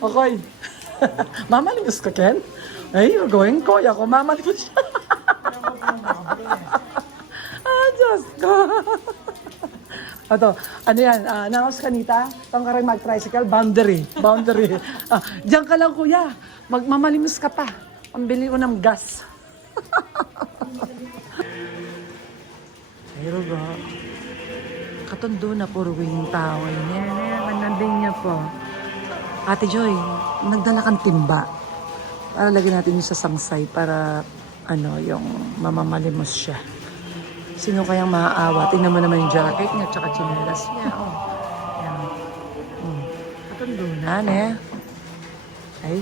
Okay. Mamalimos ka, Ken? Ay, you're going ko. Ako, mamalimos siya. Diyos ko. Ito, ano yan? Nangos kanita? Tangkaray mag-tricycle? Boundary. Diyan ka lang, kuya. Magmamalimos ka pa. Pambili ko ng gas. Pero ba? Katundo na puro wing tao. Mananding niya po. Ate Joy, nagdala kang timba. Para lagyan natin yung sa sangsay para yung mamamalimos siya. Sino kayang maaawa? Tingnan mo naman yung jacket niya tsaka chinelas niya. Oh. Yan. Katundo na, ne? Ay.